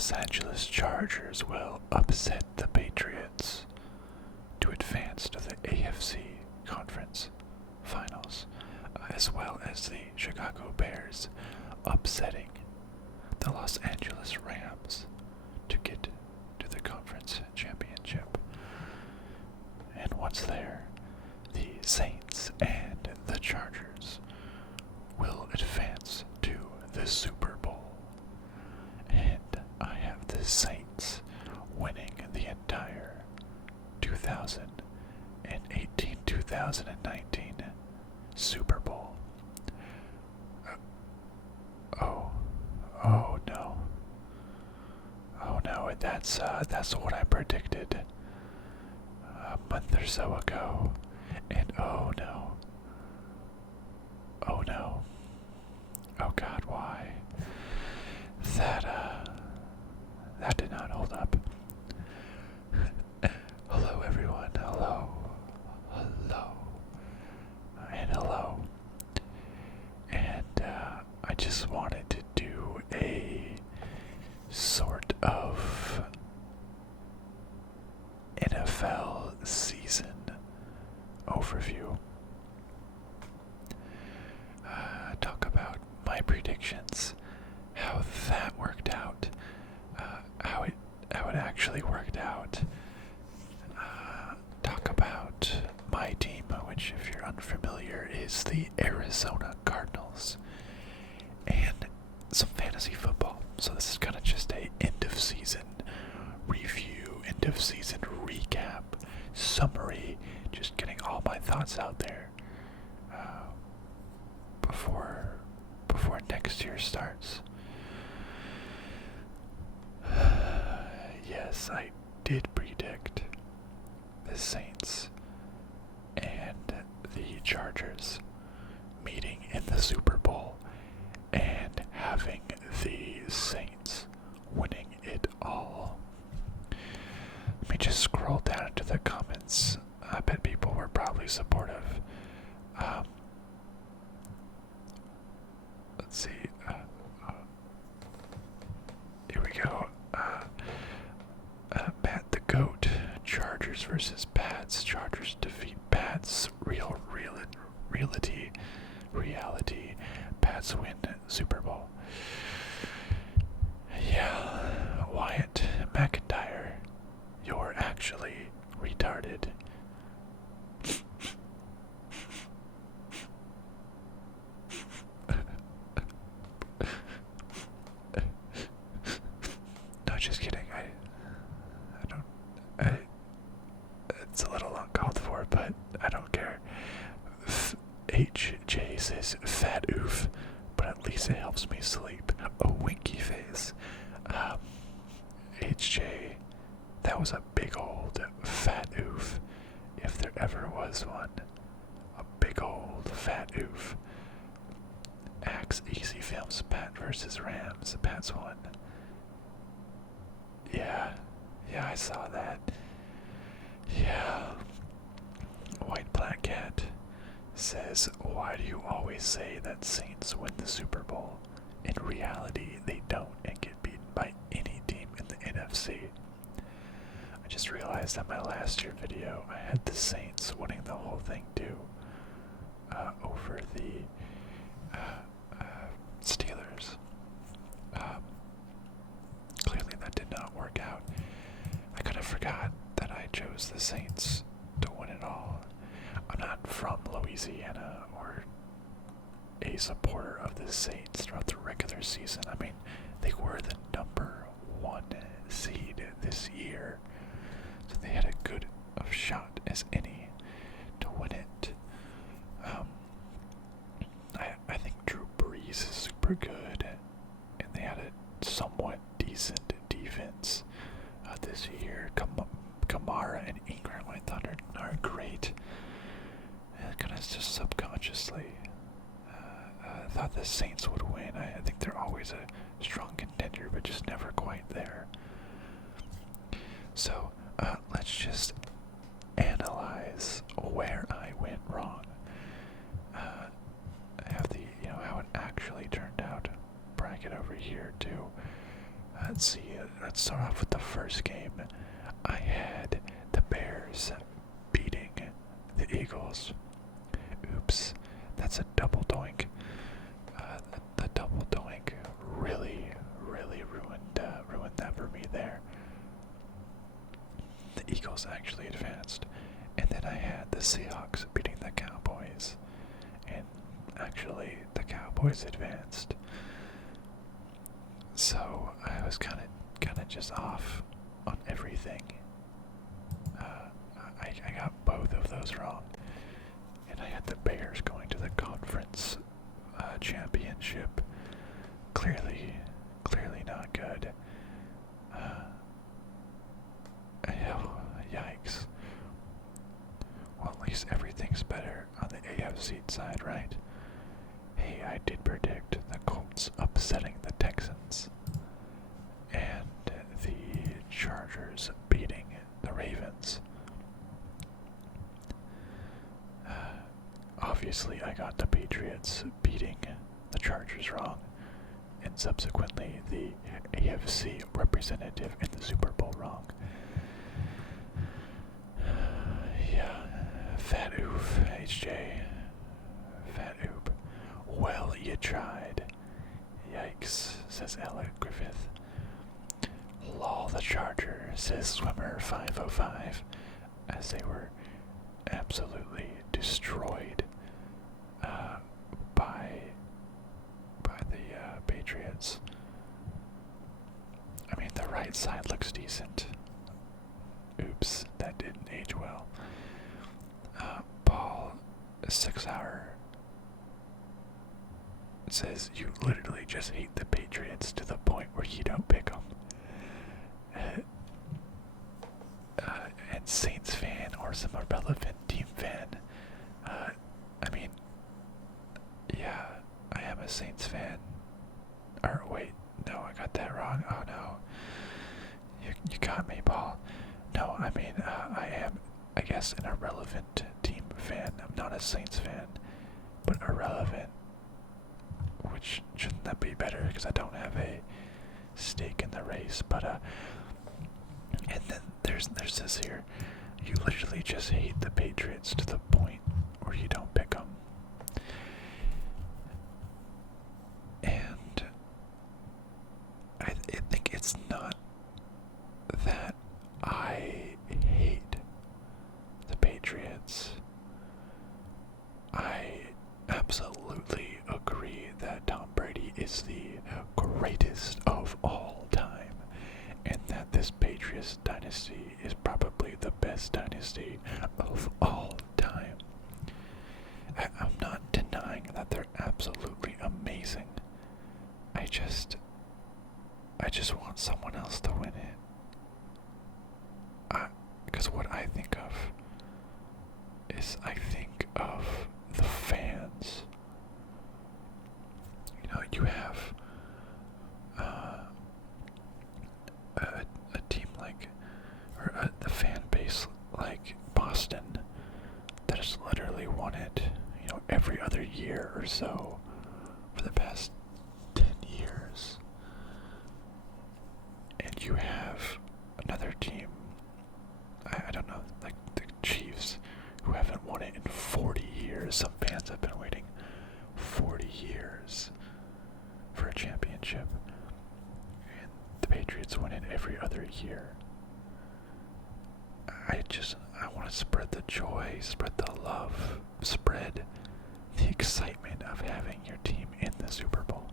Los Angeles Chargers will upset the Patriots to advance to the AFC Conference Finals, as well as the Chicago Bears upsetting the Los Angeles Rams to get to the conference championship. And once there, the Saints and the Chargers will advance to the Super Bowl. And I have the Saints winning the entire 2018-2019 Super Bowl. Oh no. Oh no, that's what I predicted a month or so ago. And oh no. Oh no. Oh God, why? That did not hold up. Hello everyone, hello. And I just wanted to do a sort of NFL season overview. Talk about my predictions, how that worked out, how it actually worked out. Talk about my team, which, if you're unfamiliar, is the Arizona Cardinals, and some fantasy football. So this is kind of just a end of season review, end of season recap, summary, just getting all my thoughts out there before next year starts. Yes, I did predict the Saints and the Chargers meeting in the Super Bowl and having the Saints winning it all. Let me just scroll down into the comments. I bet people were probably supportive. Let's see. Here we go. Pat the Goat. Chargers versus Pats. Chargers defeat Pats. Reality. Pats win Super Bowl. Yeah. Wyatt McIntyre. You're actually retarded. No, just kidding. It's a little uncalled for, but I don't care. HJ says fat oof, but at least it helps me sleep. A winky face. HJ, that was a big old fat oof, if there ever was one. A big old fat oof. Axe Easy Films, Pat versus Rams. Pat's won. Yeah, I saw that. Yeah. White Black Cat says, why do you always say that Saints win the Super Bowl? In reality, they don't and get beaten by any team in the NFC. I just realized that my last year video, I had the Saints winning the whole thing too, over the Steelers. Clearly that did not work out. I kind of forgot that I chose the Saints to win it all. I'm not from Louisiana or a supporter of the Saints throughout the regular season. I mean, they were the number 1 seed this year, so they had a good of shot as any to win it. I think Drew Brees is super good, and they had a somewhat decent defense this year. Kamara and Ingram, I thought, are great. And kind of just subconsciously thought the Saints would win. I think they're always a strong contender, but just never quite there. So let's just analyze where I went wrong. I have the how it actually turned out bracket over here too. Let's see. let's start off with the first game. I had the Bears beating the Eagles. Oops, that's a double doink. The double doink really ruined that for me there. The Eagles actually advanced, and then I had the Seahawks beating the Cowboys, and actually the Cowboys advanced. So I was kind of just off on everything. I got both of those wrong, and I had the Bears going to the conference championship. Clearly not good. Yikes. Well, at least everything's better on the AFC side, right? Hey, I did predict the Colts upsetting the Texans and the Chargers beating the Ravens. Obviously, I got the Patriots beating the Chargers wrong, and subsequently the AFC representative in the Super Bowl wrong. Yeah, fat oof, HJ. Fat oop. Well, you tried. Yikes, says Alec Griffith. Lol the Charger, says Swimmer 505, as they were absolutely destroyed by the Patriots. I mean, the right side looks decent. Oops, that didn't age well. Paul, 6 hour, says you literally just hate the Patriots to the point where you don't pick them. And Saints fan or some irrelevant team fan. I mean, yeah, I am a Saints fan. Or wait, no, I got that wrong. Oh no, you got me, Paul. No, I mean, I am, I guess, an irrelevant team fan. I'm not a Saints fan, but irrelevant. Which, shouldn't that be better? Because I don't have a stake in the race. But and then there's this here. You literally just hate the Patriots to the point where you don't pick them. And I think it's not that I hate the Patriots. I absolutely agree that Tom Brady is the greatest of all time, and that this Patriots dynasty is probably the best dynasty of all time. I'm not denying that they're absolutely amazing. I just want someone else to win it. Because what I think of is I think of the fans. You know, you have a team like, or the fan base like Boston that has literally won it, you know, every other year or so for the past 10 years. And you have another team, I don't know, like the Chiefs, who haven't won it in 40 years. Some fans have been waiting 40 years for a championship. And the Patriots win it every other year. I want to spread the joy, spread the love, spread the excitement of having your team in the Super Bowl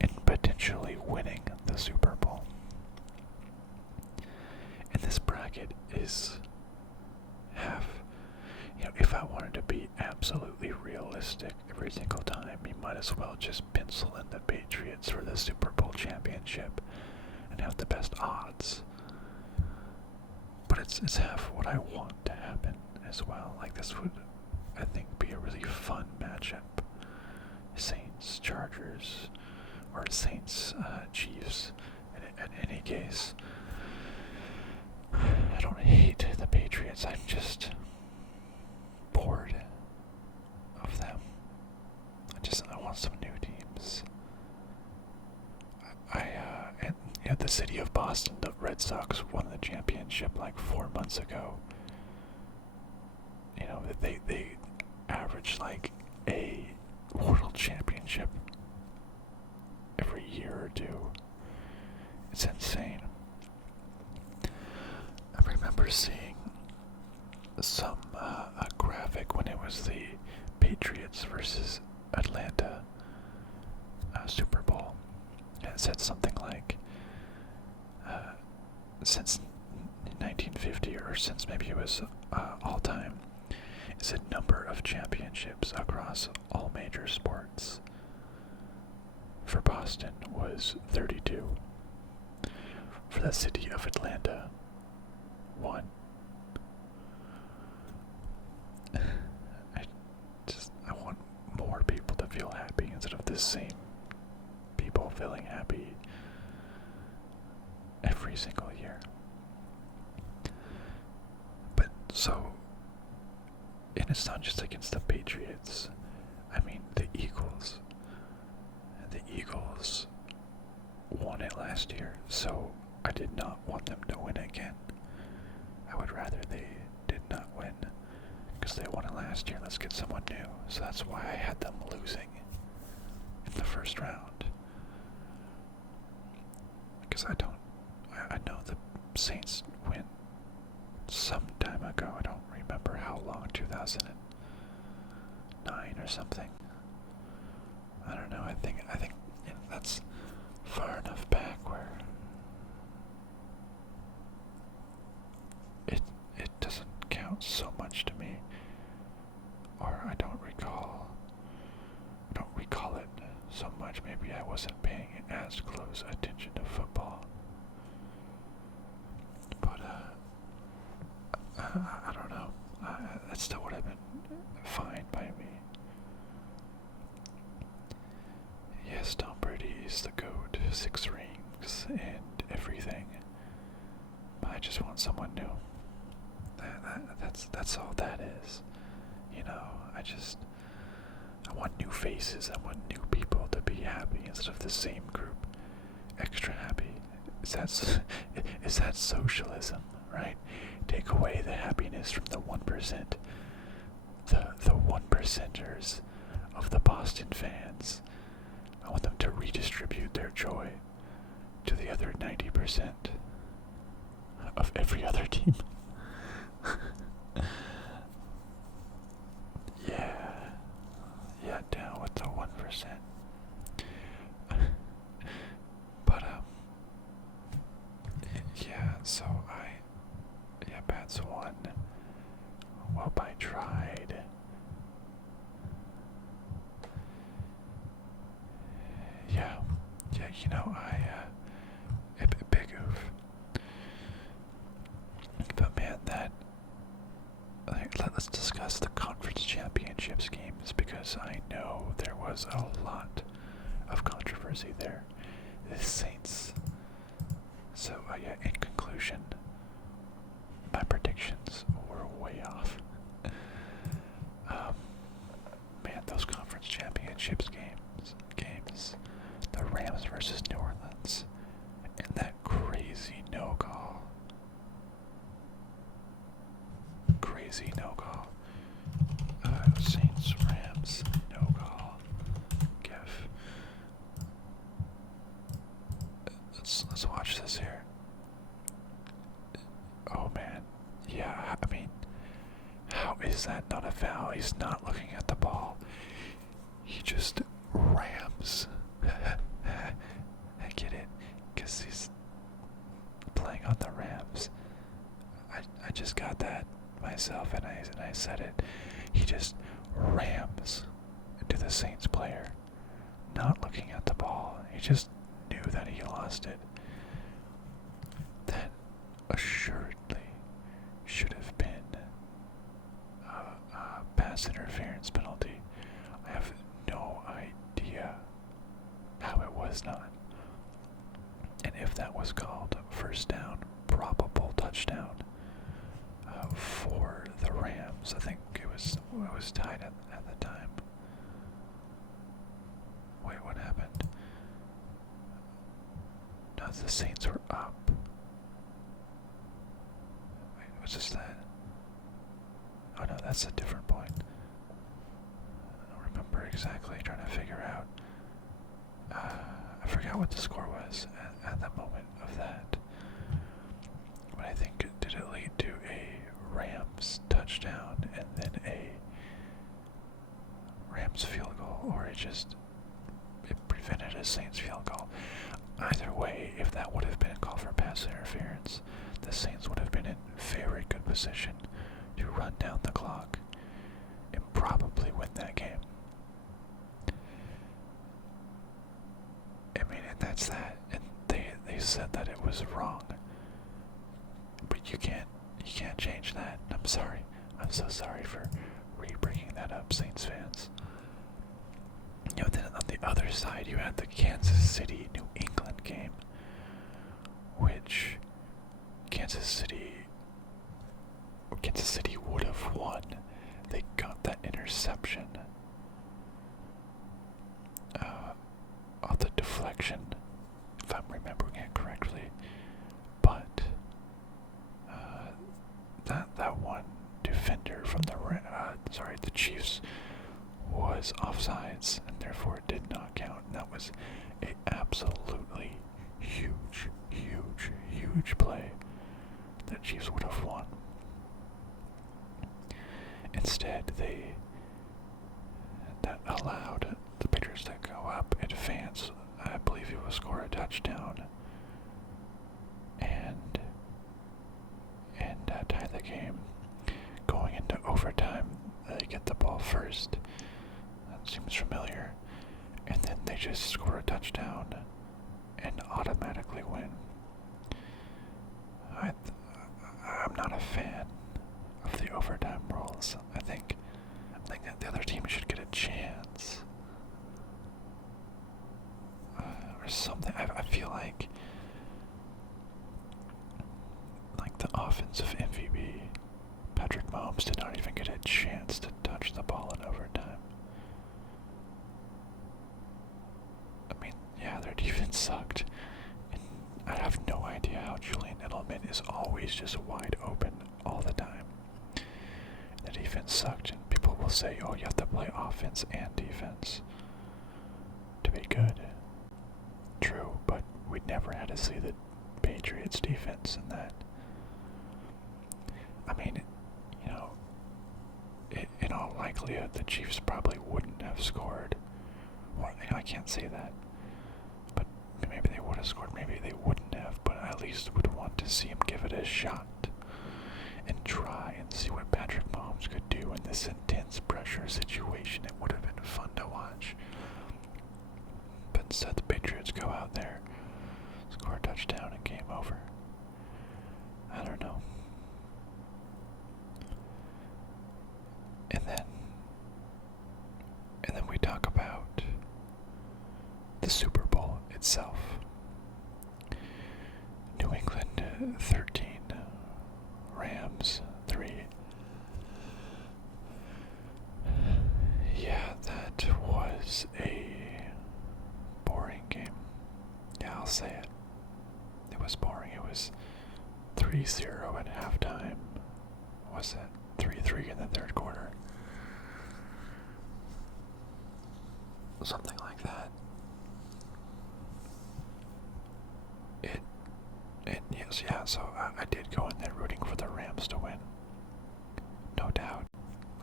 and potentially winning the Super Bowl. And this bracket is half, you know, if I wanted to be absolutely realistic every single time, you might as well just pencil in the Patriots for the Super Bowl championship and have the best odds. But it's half what I want to happen as well. Like, this would, I think, be a really fun matchup. Saints, Chargers, or Saints, Chiefs, in any case. I don't hate the Patriots, I'm just bored of them. I want some new teams. And you know, the city Boston Red Sox won the championship like 4 months ago. You know, they averaged like a world championship every year or two. It's insane. I remember seeing some a graphic when it was the Patriots versus Atlanta Super Bowl. And it said something like, since 1950, or since maybe it was all time, it said number of championships across all major sports for Boston was 32. For the city of Atlanta, 1. I want more people to feel happy instead of the same people feeling happy every single year. But so, and it's not just against the Patriots. I mean, the Eagles. The Eagles won it last year, so I did not want them to win again. I would rather they did not win, because they won it last year. Let's get someone new. So that's why I had them losing in the first round. Because I know the Saints win some time ago. I don't remember how long, 2009 or something. I don't know. I think you know, that's far enough back where it doesn't count so much to me, or I don't recall it so much. Maybe I wasn't paying as close attention to football, but I don't know. That still would have been fine by me. Yes, Tom Brady is the GOAT, 6 rings and everything. But I just want someone new. That's all that is. You know, I want new faces. I want new people to be happy instead of the same group extra happy. Is that socialism, right? Take away the happiness from the 1%. The 1%ers of the Boston fans. I want them to redistribute their joy to the other 90% of every other team. Yeah, down with the 1%. But yeah. So Pats won. Well, I tried. Yeah, you know, a big oof. But man, let's discuss the conference championships games, because I know there was a lot of controversy there. The Saints. So in conclusion, my predictions were way off. Man, those conference championships games, the Rams versus New Orleans, and that crazy no call. Saints, Rams, no call. Gif. Let's watch this here. Oh man, yeah. I mean, how is that not a foul? He's not looking at the ball. He just rams. I get it, because he's playing on the Rams. I just got that myself, and I said it. He just rams into the Saints player, not looking at the ball. He just knew that he lost it. That assuredly should have been a pass interference penalty. I have no idea how it was not. And if that was called first down, probable touchdown for the Rams. I think it was tied at the time. Wait, what happened? No, the Saints were up. that's a different point. I don't remember exactly, trying to figure out. I forgot what the score was at the moment of that. But I think, did it lead to a Rams touchdown and then a Rams field goal, or it prevented a Saints field goal? Either way, if that would have been a call for pass interference, the Saints would have been in very good position to run down the clock and probably win that game. I mean, and that's that. And they said that it was wrong, but you can't change that. I'm sorry. I'm so sorry for bringing that up, Saints fans. You know, then on the other side, you had the Kansas City New England game, which Kansas City would have won. They got that interception of the deflection, if I'm remembering it correctly. But that one defender from the Chiefs was offsides, and therefore it did not count. And that was a absolutely huge play that Chiefs would have won. Instead, that allowed the Patriots to go up, advance. I believe he will score a touchdown, and tie the game. Going into overtime, they get the ball first. That seems familiar. And then they just score a touchdown and automatically win. I'm not a fan of the overtime rules. I think that the other team should get a chance. Or something. I feel like the offensive MVP, Patrick Mahomes, did not even get a chance to touch the ball in overtime. I mean, yeah, their defense sucked. And I have no idea how Julian Edelman is always just wide open all the time. The defense sucked, and people will say, oh, you have to play offense and defense to be good. True, but we never had to see the Patriots defense in that. I mean, you know, in all likelihood, the Chiefs probably wouldn't have scored. Well, you know, I can't say that. But maybe they would have scored, maybe they wouldn't have, but I at least would want to see him give it a shot and try and see what Patrick Mahomes could do in this intense pressure situation. It would have been fun to watch. But instead, the Patriots go out there, score a touchdown, and game over. I don't know. And then we talk about the Super Bowl itself. New England 13, Rams 3. Yeah, that was a boring game. Yeah, I'll say it. It was boring. It was 3-0 at halftime. What was it? 3-3 in the third quarter. Something like that. Yes, yeah, so I did go in there rooting for the Rams to win. No doubt.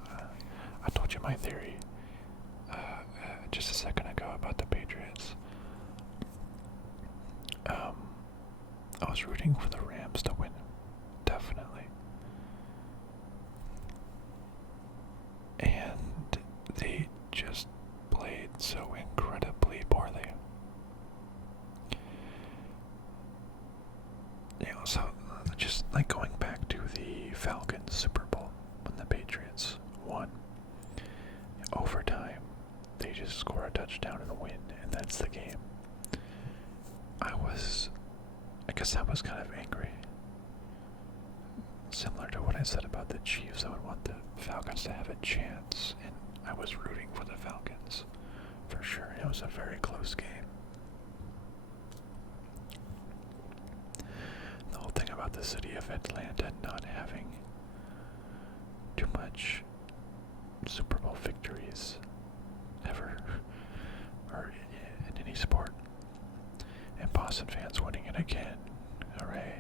I told you my theory just a second ago about the Patriots. I was rooting for the Rams to win. Definitely. And they just played so incredibly poorly. You know, so just like going back to the Falcons Super Bowl when the Patriots won. Overtime, they just score a touchdown and win, and that's the game. I guess I was kind of angry. Similar to what I said about the Chiefs, I would want the Falcons to have a chance, and I was rooting for the Falcons, for sure. It was a very close game. The whole thing about the city of Atlanta not having too much Super Bowl victories ever, or in any sport. And Boston fans winning it again, hooray!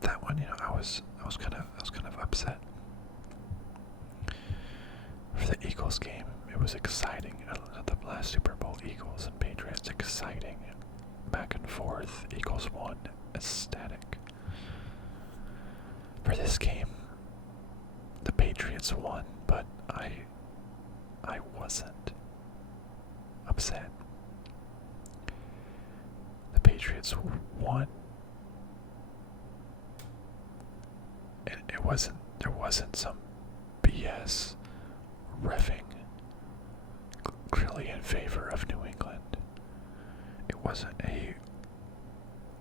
That one, I was kind of upset. For the Eagles game, it was exciting. The last Super Bowl, Eagles and Patriots, exciting. Back and forth, Eagles won, ecstatic. For this game, the Patriots won, but I wasn't upset. The Patriots won. And there wasn't some BS reffing clearly in favor of New England. It wasn't a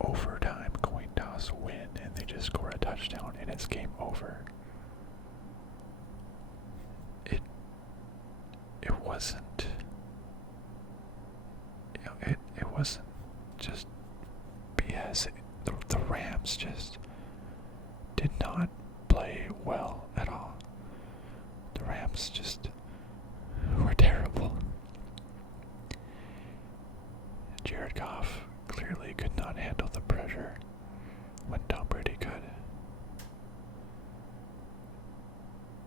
overtime coin toss win and they just score a touchdown and it's game over. It wasn't, it wasn't just BS. The Rams just did not play well at all. The Rams just were terrible. Jared Goff clearly could not handle the pressure when Tom Brady could.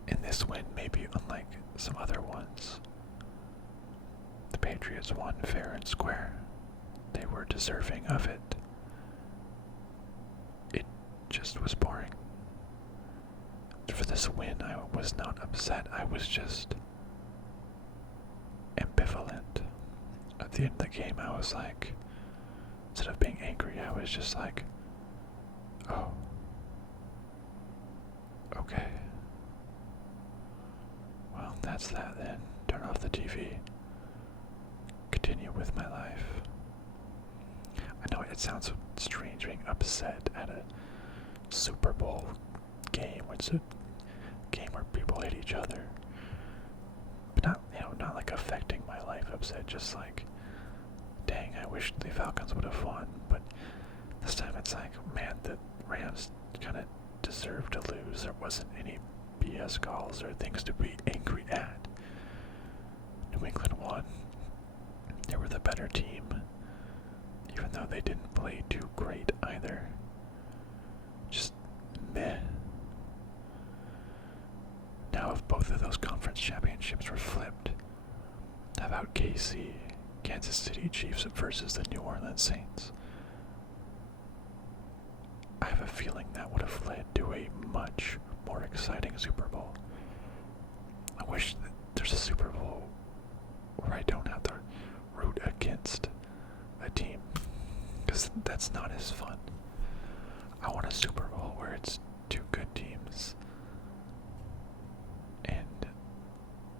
In this win, maybe unlike some other ones, the Patriots won fair and square. They were deserving of it. It just was boring. For this win, I was not upset. I was just ambivalent. At the end of the game, I was like, instead of being angry, I was just like, oh, okay. Well, that's that then. Turn off the TV. Continue with my life. I know it sounds strange being upset at a Super Bowl game, which is a game where people hate each other. But not like affecting my life upset, just like, dang, I wish the Falcons would have won. But this time it's like, man, the Rams kind of deserved to lose. There wasn't any BS calls or things to be angry at. New England won. They were the better team, even though they didn't play too great either. Just meh. Now if both of those conference championships were flipped, how about KC, Kansas City Chiefs versus the New Orleans Saints? I have a feeling that would have led to a much more exciting Super Bowl. I wish that there's a Super Bowl where I don't have to root against a team, because that's not as fun. I want a Super Bowl where it's two good teams, and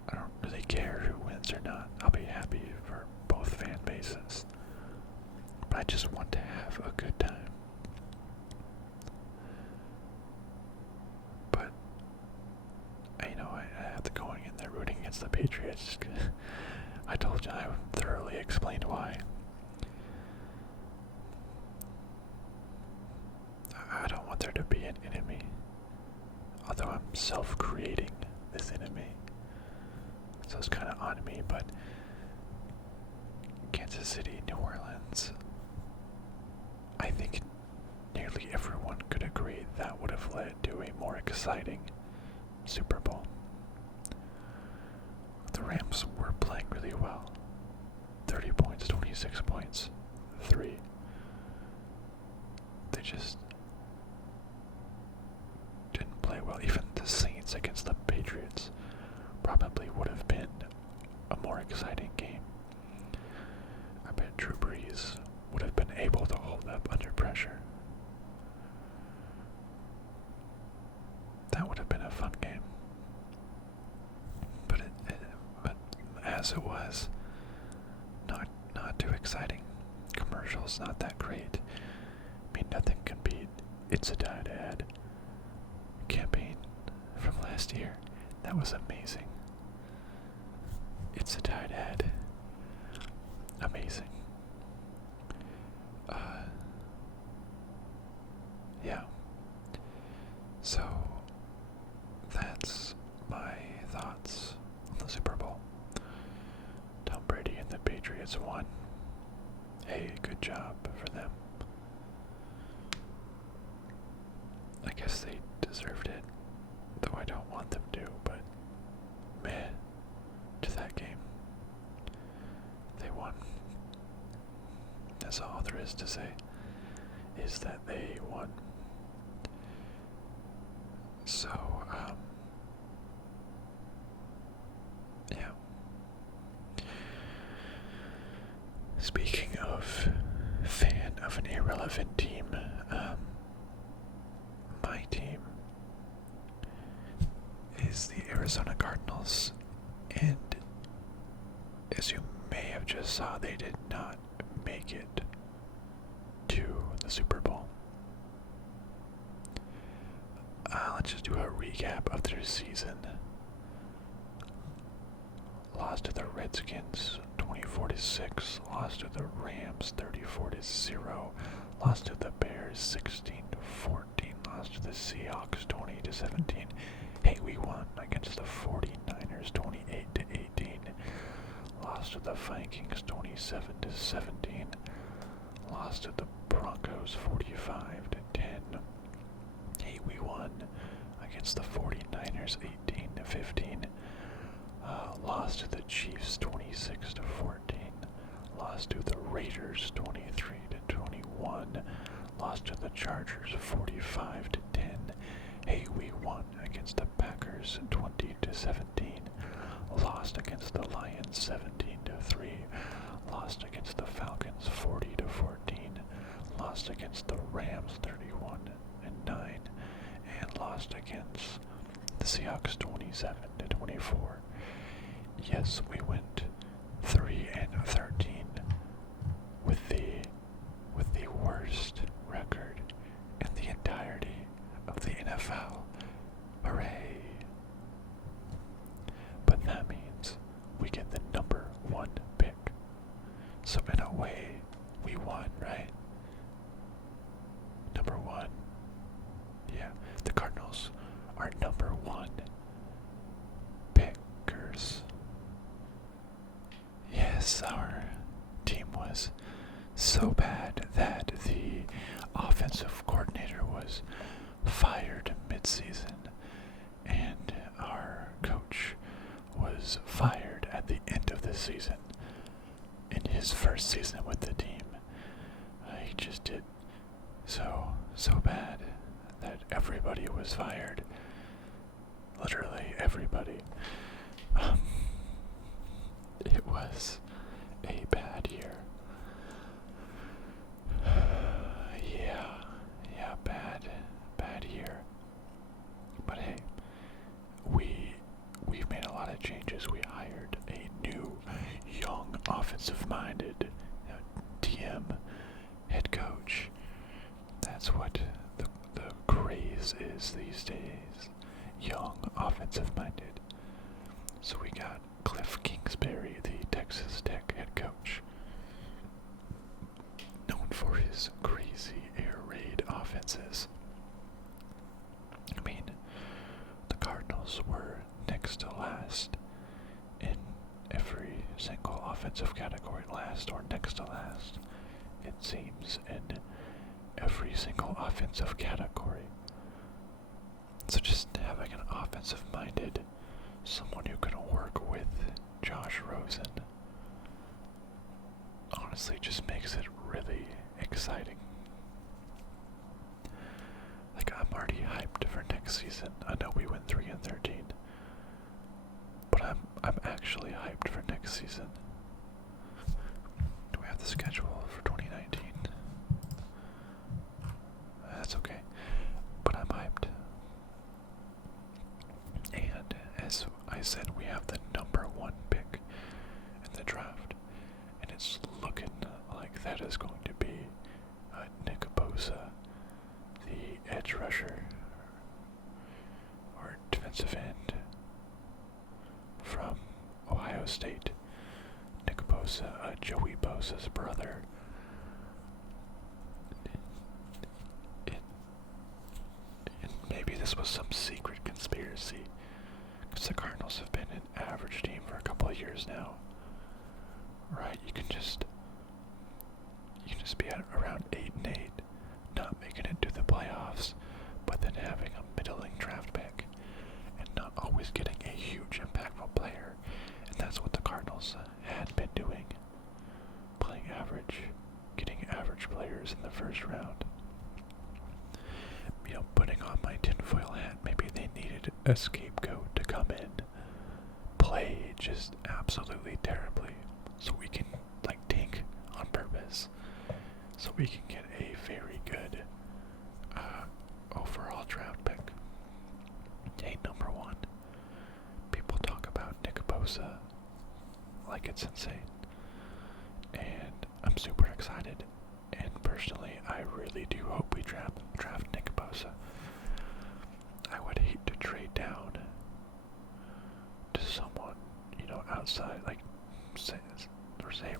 I don't really care who wins or not. I'll be happy for both fan bases, but I just want to have a good time. But I have to going in there rooting against the Patriots. I told you, I thoroughly explained why. I don't want there to be an enemy, although I'm self-creating this enemy, so it's kind of on me. But Kansas City, New Orleans, I think nearly everyone could agree that would have led to a more exciting Super Bowl. The Rams were playing really well. 30 points, 26 points, 3. They just didn't play well. Even the Saints against the Patriots probably would have been a more exciting game. I bet Drew Brees would have been able to hold up under pressure. That would have been a fun game. But as it was, not too exciting. Commercials not that great. I mean, nothing can beat It's a Dad ad campaign from last year. That was amazing. It's a Dad ad. Amazing. Yeah. So that's guess they deserved it, though I don't want them to, but meh to that game. They won. That's all there is to say, is that they won. So, yeah. Speaking of fan of an irrelevant team, my team is the Arizona Cardinals, and as you may have just saw, they did not make it to the Super Bowl. Let's just do a recap of their season. Lost to the Redskins 24-6, lost to the Rams 34-0, lost to the Bears 16-14, lost to the Seahawks 20-17. Hey, we won against the 49ers 28-18, lost to the Vikings 27-17, lost to the Broncos 45-10. Hey, we won against the 49ers 18-15. Lost to the Chiefs 26-14. Lost to the Raiders 23-21. Lost to the Chargers 45-10. Hey, we won against the Packers 20-17. Lost against the Lions 17-3. Lost against the Falcons 40-14. Lost against the Rams 31-9. And lost against the Seahawks 27-24. Yes, we went 3-13 with the worst record in the entirety of the NFL. Hooray! But that means we get the number 1 pick. So in a way, we won, right? Number 1. Yeah, the Cardinals are number 1 pickers. Yes, our team was so bad that the offensive coordinator was fired mid-season, and our coach was fired at the end of the season. In his first season with the team, he just did so bad that everybody was fired. Literally everybody. It was a bad year. Yeah, bad year. But hey, we've made a lot of changes. We hired a new, young, offensive-minded TM head coach. That's what the craze is these days. Young, offensive-minded. So we got Cliff Kingsbury, the Texas Tech head coach, known for his crazy air raid offenses. I mean, the Cardinals were next to last in every single offensive category, last or next to last, it seems, in every single offensive category. So just having an offensive-minded, someone who can work with Josh Rosen, honestly just makes it really exciting. Like, I'm already hyped for next season. I know we went 3-13, but I'm actually hyped for next season. Do we have the schedule for 2019? That's okay, but I'm hyped. And as I said, we have the number 1 pick in the draft, and it's looking like that is going to be Nick Bosa, the edge rusher or defensive end from Ohio State. Nick Bosa, Joey Bosa's brother. And maybe this was some secret conspiracy, because the Cardinals have been an average team for a couple of years now. Right, you can just be at around 8-8, not making it to the playoffs, but then having Cardinals had been doing, playing average, getting average players in the first round. Putting on my tinfoil hat, maybe they needed a scapegoat to come in, play just absolutely terribly, so we can, tank on purpose, so we can get a very good overall draft pick. Hey, number one. People talk about Nick Bosa like it's insane, and I'm super excited. And personally, I really do hope we draft Nick Bosa. I would hate to trade down to someone, outside, say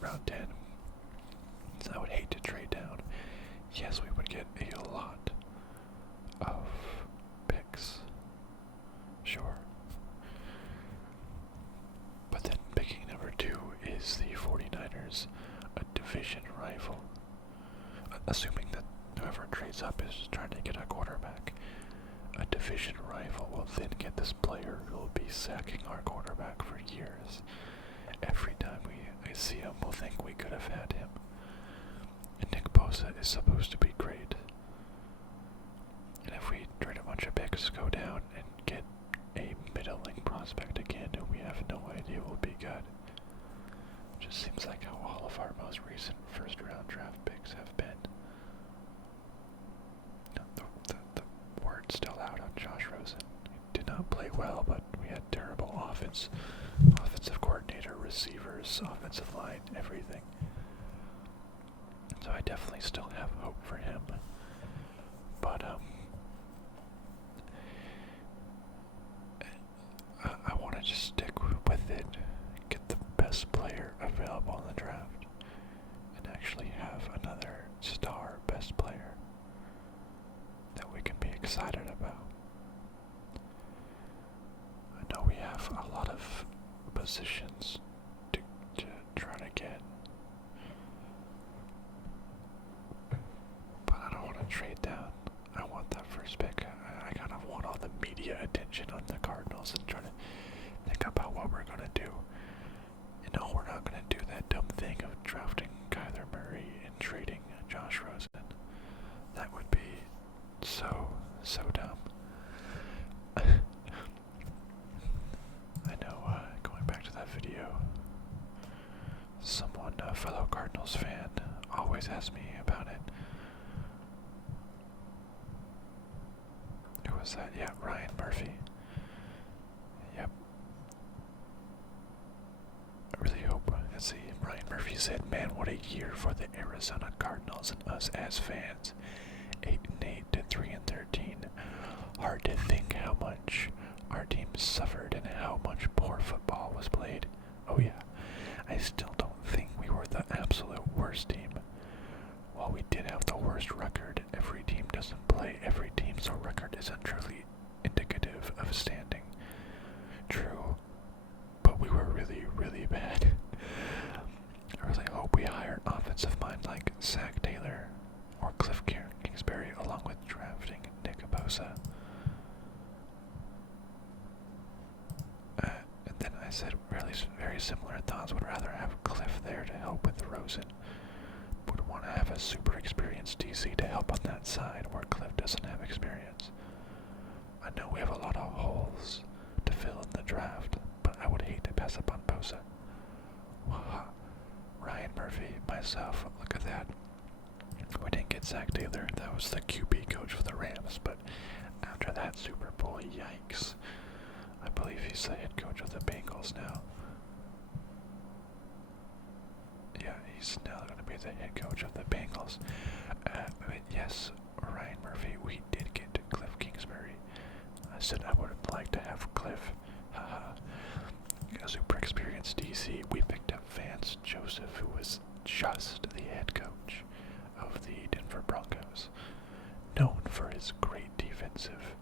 around 10. So I would hate to trade down. Yes, we would get a lot of picks. Sure. But then picking number 2 is the 49ers, a division rival. Assuming that whoever trades up is trying to get a quarterback, a division rival will then get this player who will be sacking our quarterback for years. Every time we see him, we'll think we could have had him. And Nick Bosa is supposed to be great. And if we trade a bunch of picks, go down and get a middling prospect again who we have no idea will be good. Just seems like how all of our most recent first round draft picks have been. The word's still out on Josh Rosen. He did not play well, but we had terrible offensive coordinator, receivers, offensive line, everything. So I definitely still have hope for him. But I want to just stick with it, get the best player available in the draft, and actually have another star best player that we can be excited about. I know we have a lot of positions to try to get, but I don't want to trade down. I want that first pick. I kind of want all the media attention on the Cardinals and try to think about what we're going to do. We're not going to do that dumb thing of drafting Kyler Murray and trading Josh Rosen. That would be so dumb. I know, going back to that video, someone, a fellow Cardinals fan, always asks me about it. Who was that? Yeah, Ryan Murphy. Yep. I really hope, Ryan Murphy said, "Man, what a year for the Arizona Cardinals and us as fans. 8-8 to 3-13. Hard to think how much our team suffered and how much poor football was played. Oh yeah, I still don't think we were the absolute worst team. While we did have the worst record, every team doesn't play every team, so record isn't truly indicative of standing. True, but we were really, really bad. I really hope we hire an offensive mind like Zach Taylor or Cliff Kingsbury, along with drafting Nick Bosa." And then I said, really very similar thoughts. Would rather have Cliff there to help with Rosen. Would want to have a super experienced DC to help on that side where Cliff doesn't have experience. I know we have a lot of holes to fill in the draft, but I would hate to pass up on Bosa. Ryan Murphy, myself, look at that. We didn't get Zach Taylor. That was the QB coach for the Rams, but after that Super Bowl, yikes. I believe he's the head coach of the Bengals now. Yeah, he's now going to be the head coach of the Bengals. But yes, Ryan Murphy, we did get Cliff Kingsbury. I said I would like to have Cliff. A super experienced DC. We picked up Vance Joseph, who was just the head coach of the Denver Broncos, known for his great defensive,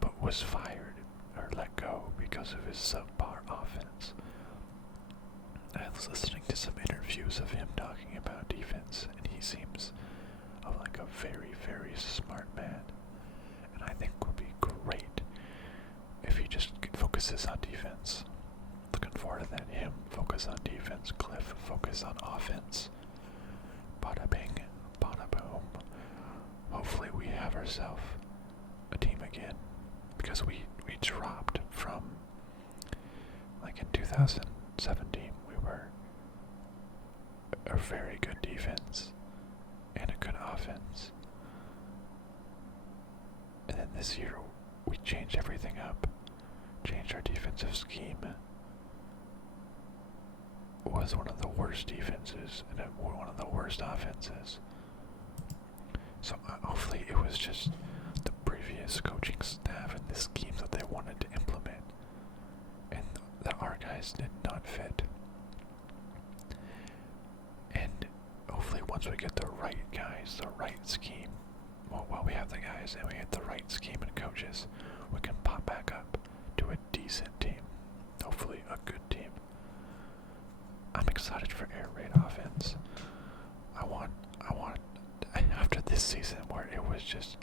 but was fired or let go because of his subpar offense. I was listening to some interviews of him talking about defense, and he seems like a very, very smart man, and I think would be great if he just focuses on defense. Looking forward to that, him focusing focus on defense. Cliff, focus on offense. Bada bing, bada boom. Hopefully we have ourselves a team again. Because we dropped from, like in 2017, we were a very good defense and a good offense. And then this year, we changed everything up. Changed our defensive scheme. Was one of the worst defenses and one of the worst offenses. So hopefully it was just the previous coaching staff and the schemes that they wanted to implement, and that our guys did not fit. And hopefully once we get the right guys, the right scheme, well, we have the guys and we get the right scheme and coaches, we can pop back up to a decent team. Hopefully a good team. I'm excited for air raid offense. I want, after this season where it was just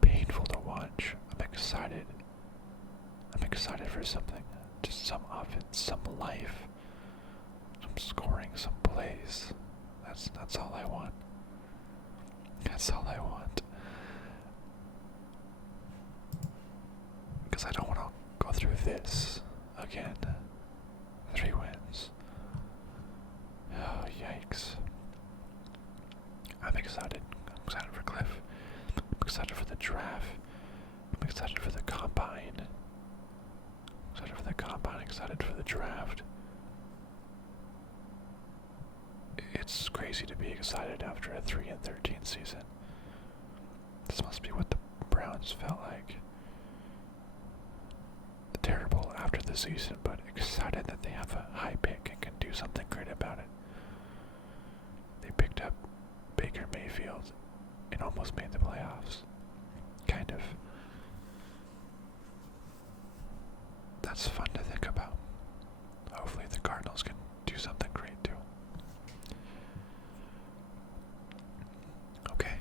painful to watch, I'm excited. I'm excited for something. Just some offense, some life, some scoring, some plays. That's all I want. That's all I want. Because I don't want to go through this again. 3 wins. Oh, yikes. I'm excited. I'm excited for Cliff. I'm excited for the draft. I'm excited for the combine. Excited for the combine. Excited for the draft. It's crazy to be excited after a 3-13 season. This must be what the Browns felt like. Terrible after the season, but excited that they have a high pick and can do something great about it. They picked up Baker Mayfield and almost made the playoffs. Kind of. That's fun to think about. Hopefully the Cardinals can do something great too. Okay,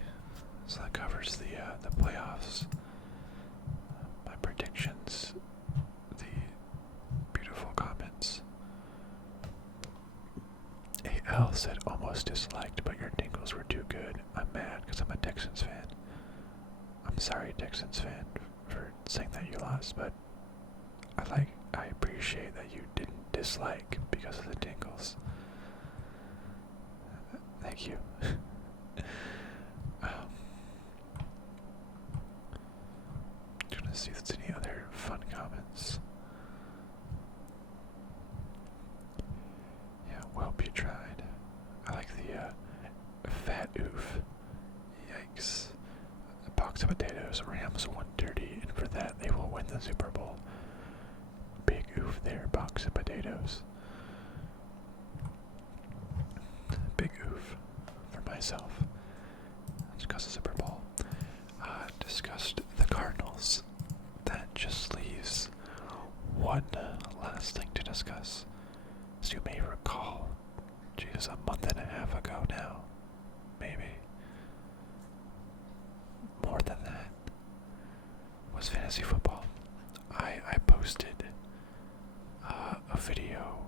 so that covers the playoffs. My predictions. Comments. AL said almost disliked, but your Dingles were too good. I'm mad because I'm a Texans fan. I'm sorry, Texans fan, for saying that you lost, but I appreciate that you didn't dislike because of the Dingles. Thank you. Trying to see if there's any other fun comments. Well, bitrate. I like the fat oof. Yikes. A box of potatoes. Rams 130, and for that they will win the Super Bowl. Big oof there, box of potatoes. Big oof for myself. Discuss the Super Bowl. Discussed the Cardinals. That just leaves one last thing to discuss. As you may recall, geez, a month and a half ago now, maybe more than that, was fantasy football. I posted a video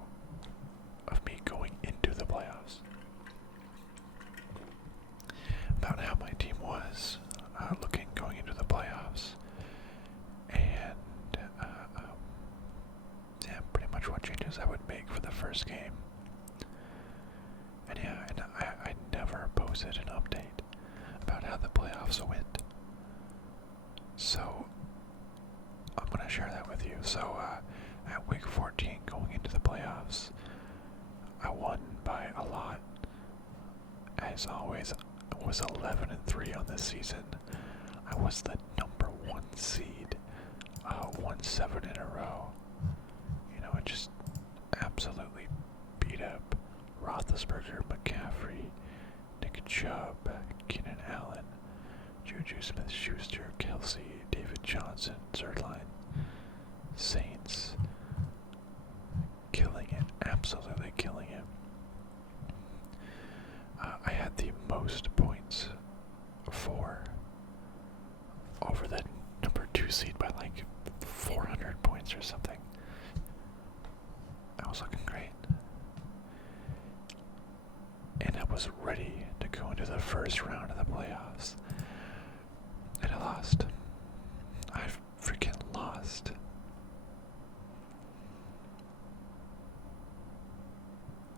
of me going into the playoffs, about how my team was looking going into the playoffs, and yeah, pretty much what changes I would make for the first game. And yeah, and I never posted an update about how the playoffs went. So I'm gonna share that with you. So at week 14 going into the playoffs, I won by a lot. As always, I was 11-3 on this season. I was the number 1 seed, won 7 in a row. You know, it just absolutely beat up Roethlisberger, McCaffrey, Nick Chubb, Keenan Allen, Juju Smith-Schuster, Kelsey, David Johnson, Zerline, Saints, killing it, absolutely killing it. I had the most points for over the number 2 seed by like 400 points or something. I was looking great. was ready to go into the first round of the playoffs. And I lost. I freaking lost.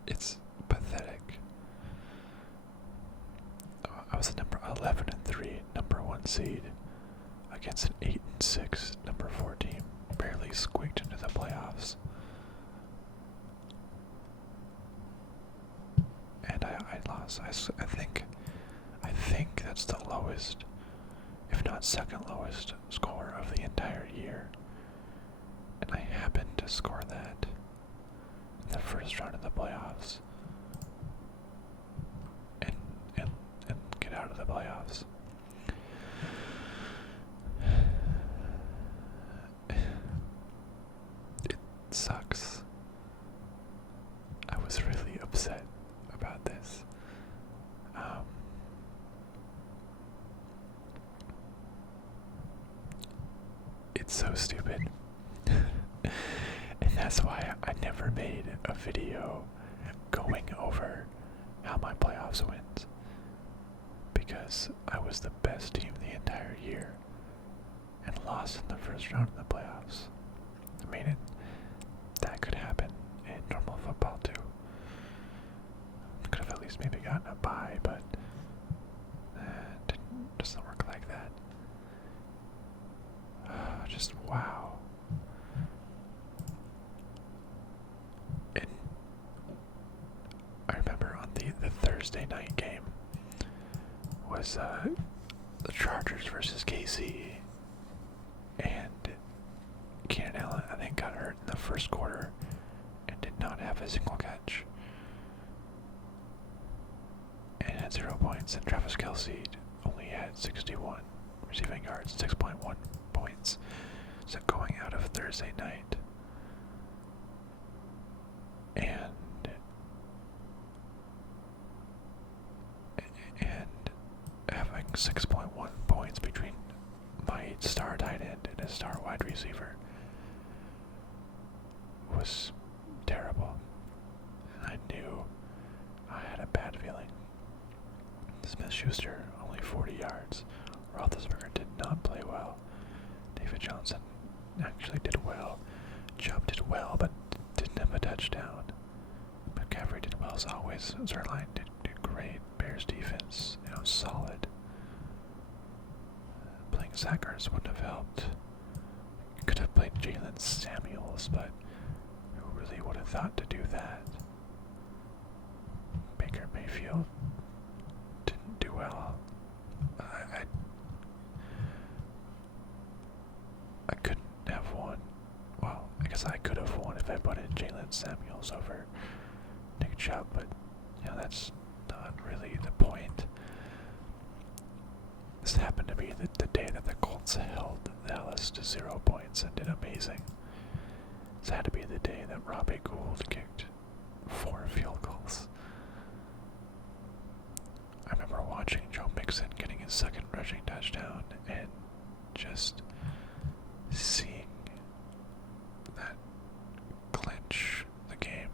It's pathetic. I was a number 11-3, number 1 seed, against an 8-6, number 4 team. Barely squeaked into the playoffs. And I lost. I think that's the lowest, if not second lowest, score of the entire year. And I happened to score that in the first round of the playoffs. And get out of the playoffs. It sucks. I was really upset about this. It's so stupid. And that's why I never made a video going over how my playoffs went. Because I was the best team the entire year and lost in the first round of the playoffs. I mean, that could happen in normal football too. Could have at least maybe gotten a bye, but it doesn't work like that. Just wow. And I remember on the Thursday night game was the Chargers versus KC, and Keenan Allen, I think, got hurt in the first quarter and did not have a single catch. And had 0 points, and Travis Kelce only had 61 receiving yards, 6.1 points. So going out of Thursday night and having 6.1 points between my star tight end and a star wide receiver was terrible. And I knew I had a bad feeling. Smith-Schuster, only 40 yards. Roethlisberger did not play well. David Johnson actually did well. Chubb did well, but didn't have a touchdown. McCaffrey did well as always. Zerline did great. Bears defense, solid. Playing Zachers wouldn't have helped. Could have played Jalen Samuels, but who really would have thought to do that? Baker Mayfield didn't do well. I couldn't have won. Well, I guess I could have won if I put in Jalen Samuels over Nick Chubb, but that's not really the point. This happened to be the day that the Colts held Dallas to 0 points and did amazing. This had to be the day that Robbie Gould kicked 4 field goals. I remember watching Joe Mixon getting his second rushing touchdown and just seeing that clinch the game.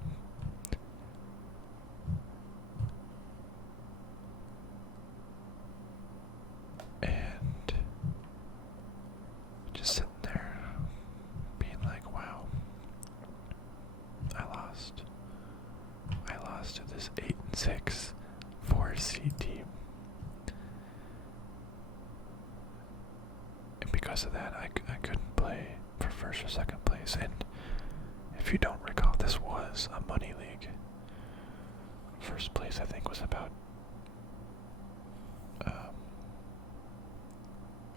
And just sitting there being like, wow, I lost. I lost to this 8-6 4-seed team. And because of that, I couldn't play for first or second place. And if you don't recall, this was a money league. First place, I think, was about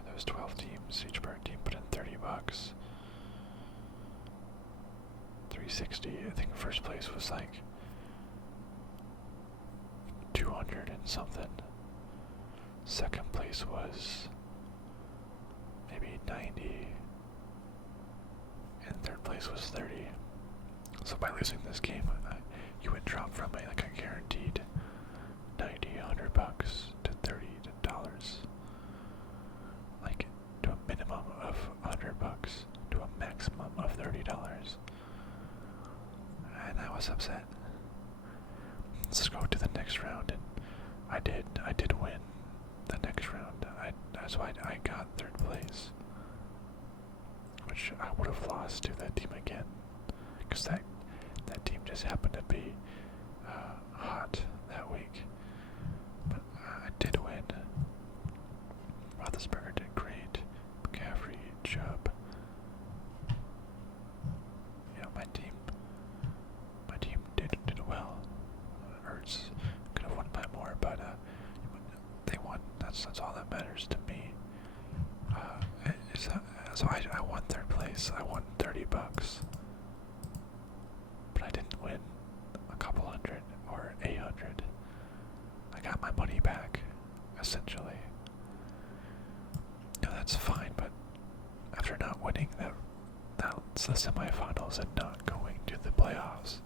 there was 12 teams. Each team put in $30. 360. I think first place was like 200 and something. Second place was maybe 90. And third place was 30. So by losing this game, you would drop from a guaranteed $90, $100 to $30. Like to a minimum of $100 to a maximum of $30. And I was upset. Let's go to the next round, and I did win the next round. That's why I got third place, which I would have lost to that team again, because that team just happened to be hot that week. But I did win. Roethlisberger did great. McCaffrey, Chubb. You know, my team did well. Ertz could have won by more, but they won. That's all that matters to me. So I won third place. I won $30, but I didn't win a couple hundred or 800. I got my money back, essentially. No, that's fine, but after not winning that's the semifinals and not going to the playoffs.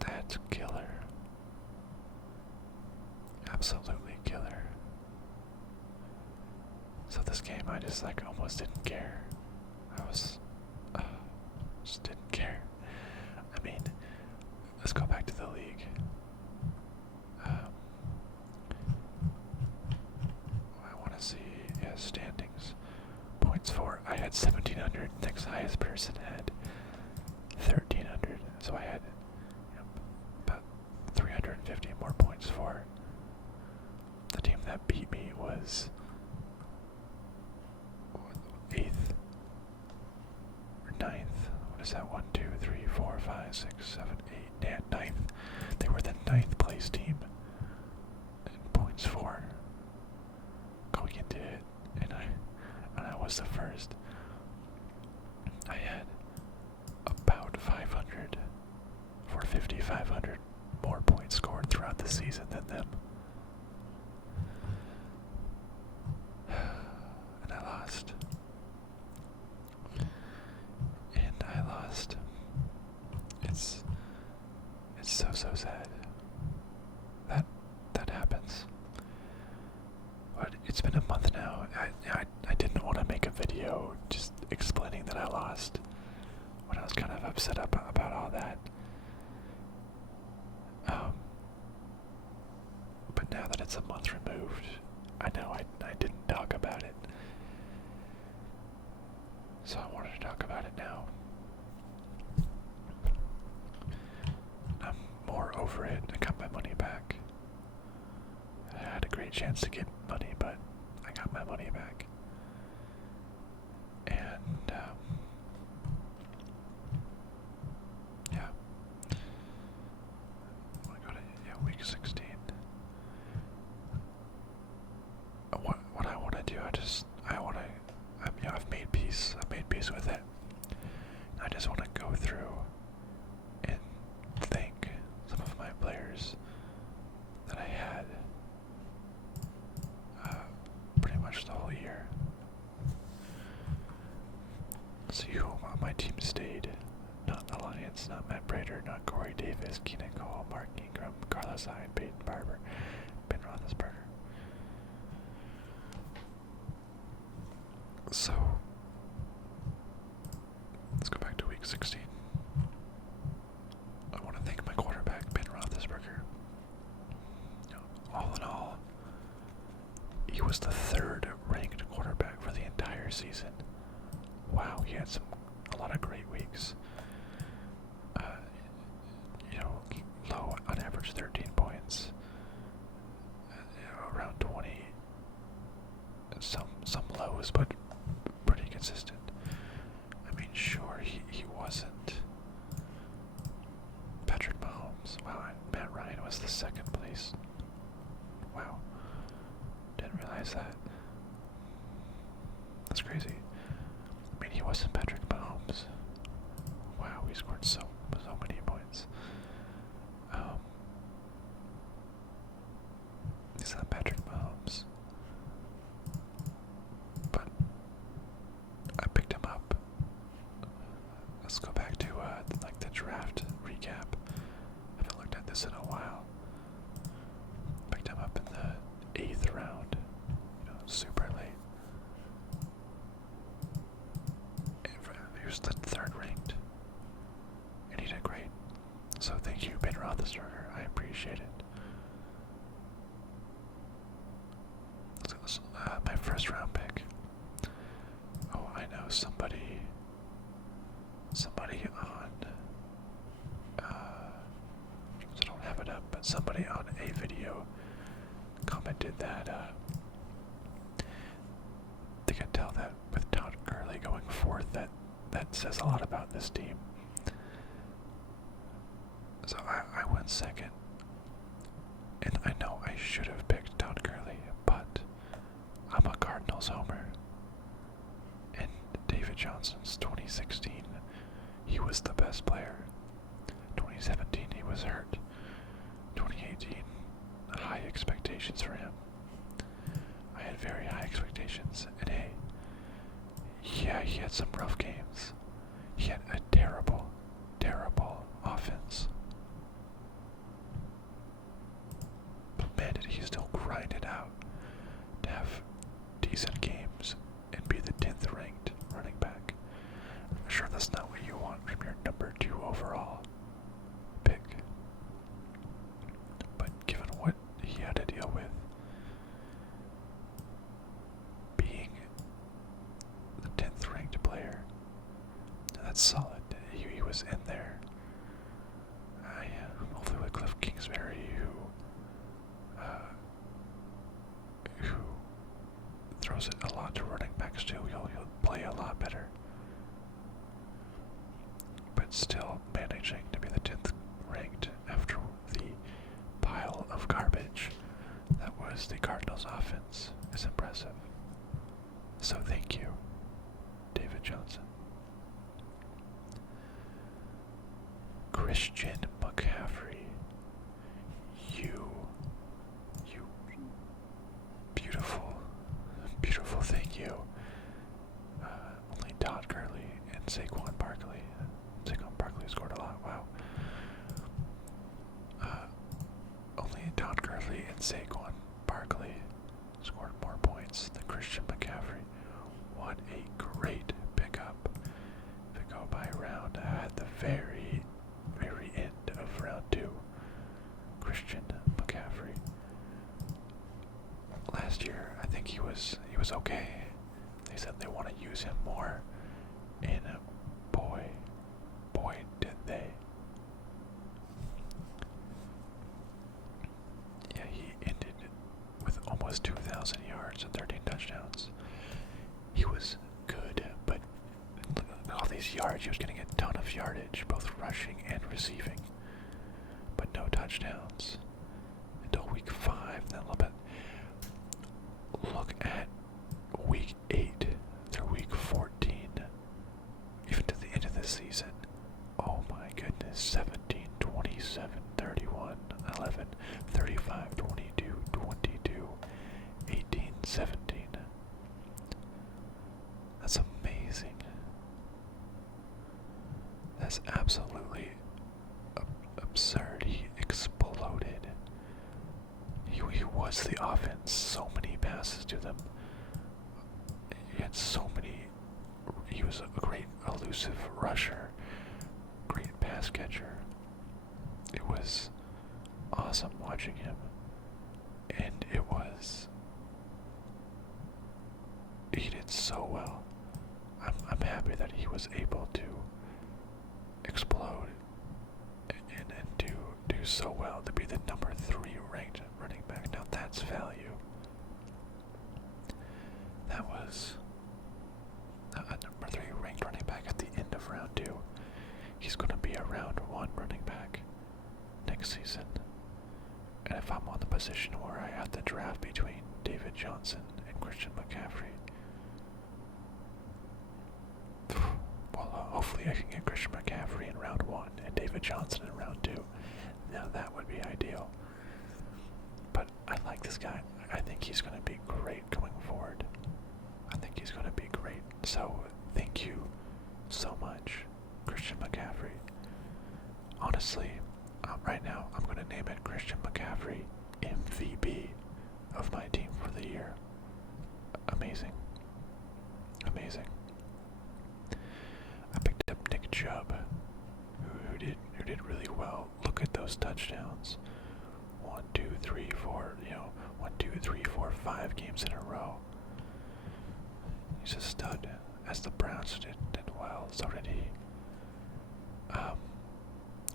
That's killer. Absolutely killer. So this game I just almost didn't care. Just didn't care. I mean, let's go back to the league. I want to see, standings. Points for, I had 1,700. Next highest person had 1,300. So I had about 350 more points for. The team that beat me was 8th or 9th. What is that? 1, 2, 3, 4, 5, 6, 7, 8. Yeah, 9th. They were the 9th place team in points for going into it, and I was the first. I had about 500 for 5,500 more points scored throughout the season than them. And I lost. It's so sad. That happens. But it's been a month now. I didn't want to make a video just explaining that I lost when I was kind of upset about all that. But now that it's a month removed, I know I didn't talk about it. So I wanted to talk about it now. I'm more over it. I got my money back. I had a great chance to get money, but I got my money back. And, yeah. I want to go to, week 16. What I want to do, I've made peace. I've made peace with it. I just want to go through and thank some of my players that I had pretty much the whole year. See who on my team stayed. Not the Lions, not Matt Prater, not Corey Davis, Keenan Cole, Mark Ingram, Carlos Hyde, Peyton Barber, Ben Roethlisberger. So, let's go back to week 16. I want to thank my quarterback, Ben Roethlisberger. All in all, he was the 3rd ranked quarterback for the entire season. Wow, he had a lot of great weeks. Low on average 13 points. Around 20. Some lows, but pretty consistent. I mean, sure, he wasn't Patrick Mahomes. Wow, Matt Ryan was the 2nd place. Wow. Didn't realize that. That's crazy. I mean, he wasn't Patrick Mahomes. Wow, he scored so many points. He's not Patrick Mahomes. But I picked him up. Let's go back to the draft recap. I haven't looked at this in a while. Picked him up in the 8th round. Super late. He was the 3rd ranked. And he did great. So thank you, Ben Roethlisberger. I appreciate it. somebody on a video commented that they could tell that with Todd Gurley going forth, that says a lot about this team. So I went second, and I know I should have picked Todd Gurley, but I'm a Cardinals homer. And David Johnson's 2016, he was the best player. 2017, he was hurt. 2018, high expectations for him. I had very high expectations, and hey, yeah, he had some rough games. He had a terrible, terrible offense. But man, did he still grind it out to have decent games and be the 10th ranked running back. I'm sure that's not what you want from your number 2 overall pick. But given what he had to deal with, being the 10th ranked player, that's solid. He was in there. Hopefully with Cliff Kingsbury, who throws it a lot to running backs too, he'll play a lot better. But still managing to be the 10th ranked after the pile of garbage that was the Cardinals offense is impressive. So thank you, David Johnson. Christian McCaffrey, you beautiful, beautiful, thank you. Only Todd Gurley and Saquon Barkley. Saquon Barkley scored a lot, wow. Only Todd Gurley and Saquon Barkley scored more points than Christian McCaffrey. What a great pickup. If we go by round at the very end of round 2, Christian McCaffrey. Last year, I think he was okay. They said they want to use him more, and boy, did they. Yeah, he ended with almost 2,000 yards and 13 touchdowns. He was good, but look at all these yards. He was getting a ton of yardage, both rushing and receiving, but no touchdowns until week 5. Then a little bit. Look at week 8 through week 14, even to the end of the season. Oh my goodness, 17, 27, 31, 11, 35, 22, 22, 18, 17. That's amazing. That's absolutely absurd. He exploded. He was the offense. So many passes to them. He had so many. He was a great elusive rusher, great pass catcher. It was awesome watching him, and he did so well. I'm happy that he was able to explode and do so well to be the number 3 ranked running back. Now that's value. That was a number 3 ranked running back at the end of round 2. He's going to be a round 1 running back next season. And if I'm on the position where I have to draft between David Johnson and Christian McCaffrey, well, hopefully I can get Christian McCaffrey in round 1 and David Johnson in round 2. Now that would be ideal. But I like this guy. I think he's going to be great going forward. I think he's going to be great. So thank you so much, Christian McCaffrey. Honestly, right now I'm going to name it Christian McCaffrey MVP of my team for the year. Amazing. Amazing. I picked up Nick Chubb, who did really well. Look at those touchdowns. 1, 2, 3, 4, 1, 2, 3, 4, 5 games in a row. He's a stud, as the Browns did well. So did he.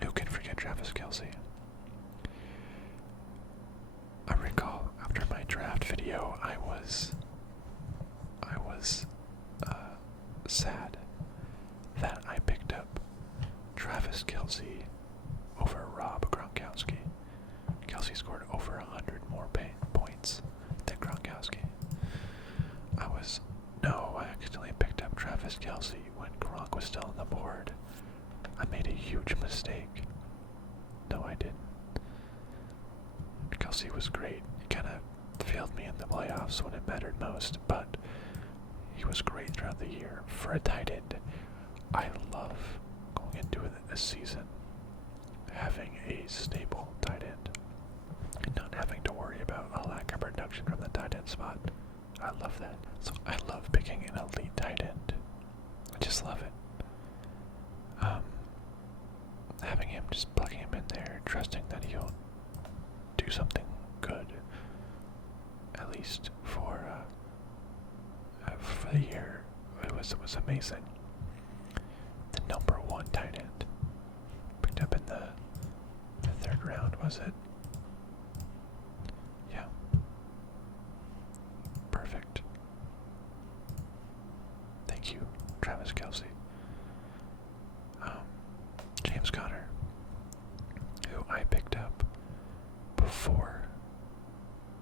Who can forget Travis Kelce? I recall after my draft video, I was sad that I picked up Travis Kelce over Rob Gronkowski. Kelce scored over 100 more points than Gronkowski. I accidentally picked up Travis Kelce when Gronk was still on the board. I made a huge mistake. No, I didn't. Kelce was great. He kind of failed me in the playoffs when it mattered most, but he was great throughout the year. For a tight end, I love going into a season having a stable tight end and not having to worry about a lack of production from the tight end spot. I love that. So I love picking an elite tight end. I just love it. Having him, just plugging him in there, trusting that he'll do something good, at least for the year, it was amazing. The number one tight end, picked up in the third round, was it? Yeah. Perfect. Thank you, Travis Kelce. James Conner, who I picked up before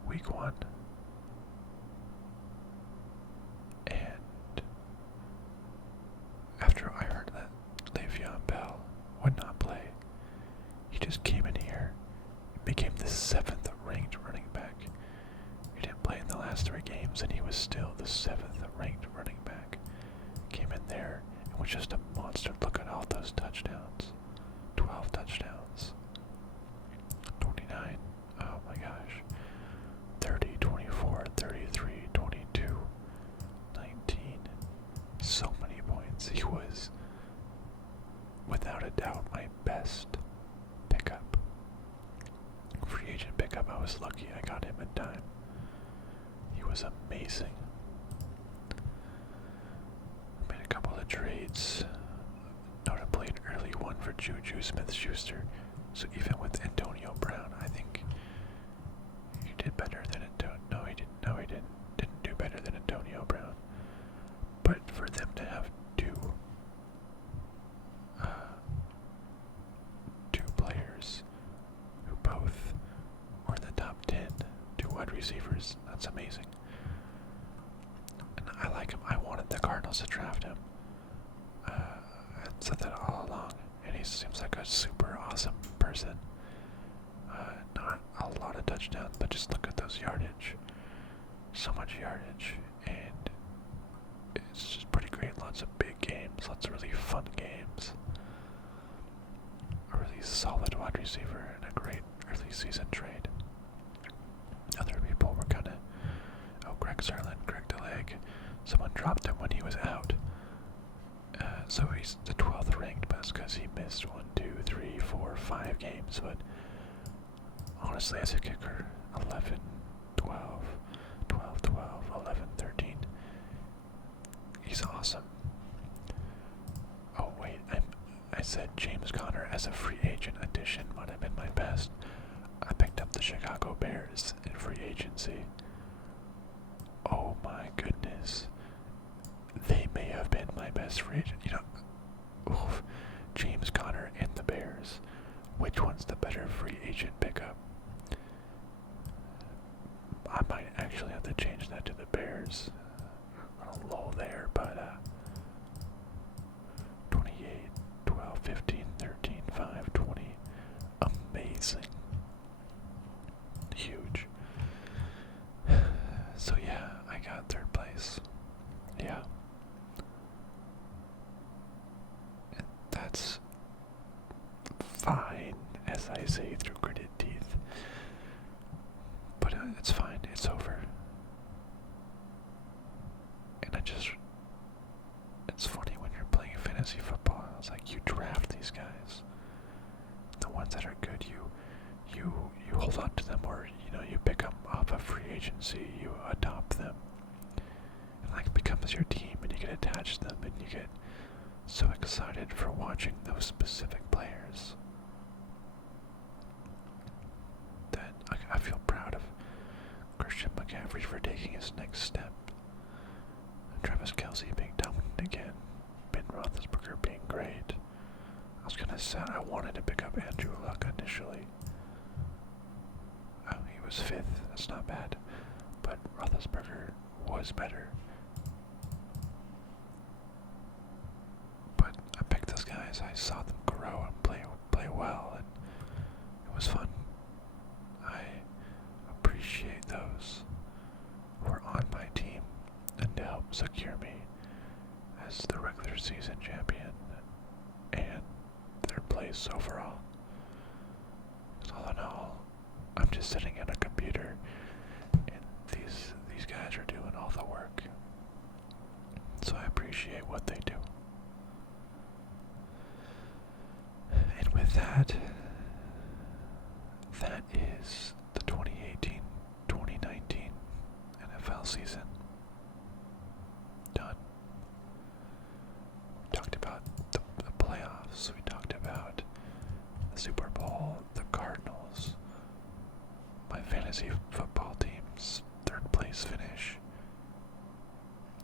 week 1. And after I heard that Le'Veon Bell would not play, he just came in here and became the 7th ranked running back. He didn't play in the last 3 games, and he was still the 7th ranked running back. Came in there and was just a monster. Look at all those touchdowns. 12 touchdowns. 29. Oh my gosh. 30, 24, 33, 22, 19. So many points. He was, without a doubt, my best pickup. Free agent pickup. I was lucky I got him in time. He was amazing. I made a couple of trades. Notably an early one for Juju Smith-Schuster. So even with Antonio Brown, I think he did better than Antonio. No, he didn't. No, he didn't. Didn't do better than Antonio Brown. But for them to have two players who both were in the top 10, 2 wide receivers, that's amazing. And I like him. I wanted the Cardinals to draft him. I said that all along, and he seems like a super awesome person. Not a lot of touchdowns, but just look at those yardage. So much yardage, and it's just pretty great. Lots of big games, lots of really fun games. A really solid wide receiver, and a great early season trade. Other people were kind of, Greg Serlin, Greg DeLeg. Someone dropped him when he was out. So he's the 12th ranked, but it's because he missed 1, 2, 3, 4, 5 games. But honestly, as a kicker, 11, 12, 12, 12, 11, 13. He's awesome. Oh wait, I said James Conner as a free agent addition might have been my best. I picked up the Chicago Bears in free agency. Oh my goodness. They may have been my best free agent. James Conner and the Bears. Which one's the better free agent pickup? I might actually have to change that to the Bears. A lull there, but 28, 12, 15, 13, 5, 20. Amazing. Huge. So yeah, I got 3rd place. Yeah. And that's fine, as I say through gritted teeth. But it's fine, it's over. And it's funny when you're playing fantasy football, it's like you draft these guys. The ones that are good, you hold on to them, or you pick them off of free agency, you adopt them. It becomes your team, and you get attached to them, and you get so excited for watching those specific players that I feel proud of Christian McCaffrey for taking his next step. Travis Kelce being dominant again. Ben Roethlisberger being great. I was gonna say I wanted to pick up Andrew Luck initially. Oh, he was 5th. That's not bad. But Roethlisberger was better. But I picked those guys. I saw them grow and play well, and it was fun. I appreciate those who are on my team and to help secure me as the regular season champion and 3rd place overall. All in all, I'm just sitting at a computer and these guys are doing all the work. So I appreciate what they do. And with that, that is the 2018-2019 NFL season done. We talked about the playoffs. We talked about the Super Bowl, the Cardinals, my fantasy football team's 3rd place finish.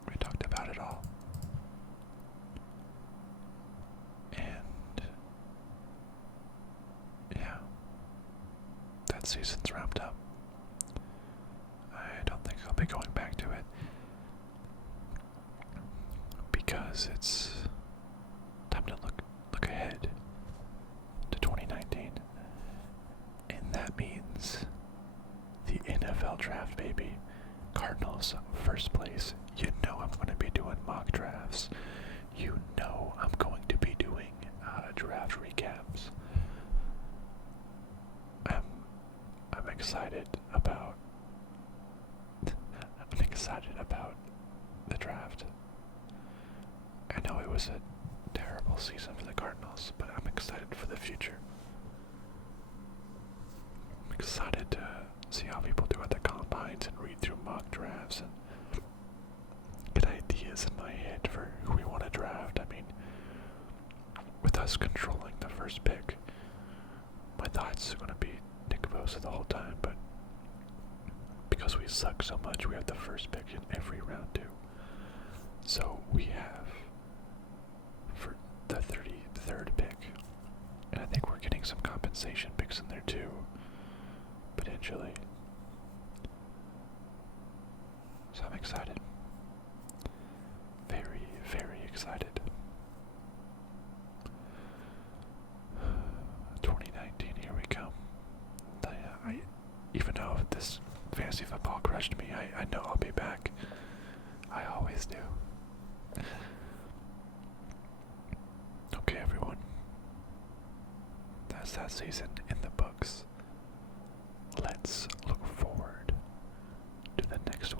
We talked about it all. And yeah, that season's wrapped up. I don't think I'll be going back to it because it's time to look ahead to 2019. And that means the NFL draft, baby. Cardinals 1st place. You know I'm going to be doing mock drafts. You know I'm going to be doing draft recaps. I'm excited about the draft. I know it was a terrible season for the Cardinals, but I'm excited for the future. I'm excited to see how people do at the combines and read through mock drafts and get ideas in my head for who we want to draft. I mean, with us controlling the 1st pick, my thoughts are going to be Nick Bosa the whole time, but because we suck so much, we have the 1st pick in every round too. So we have for the 33rd pick, and I think we're getting some compensation picks in there too, potentially. So I'm excited. Very, very excited. 2019, here we come. Even though this fantasy football crushed me, I know I'll be back. I always do. Okay, everyone. That's that season in the books. Let's look forward to the next one.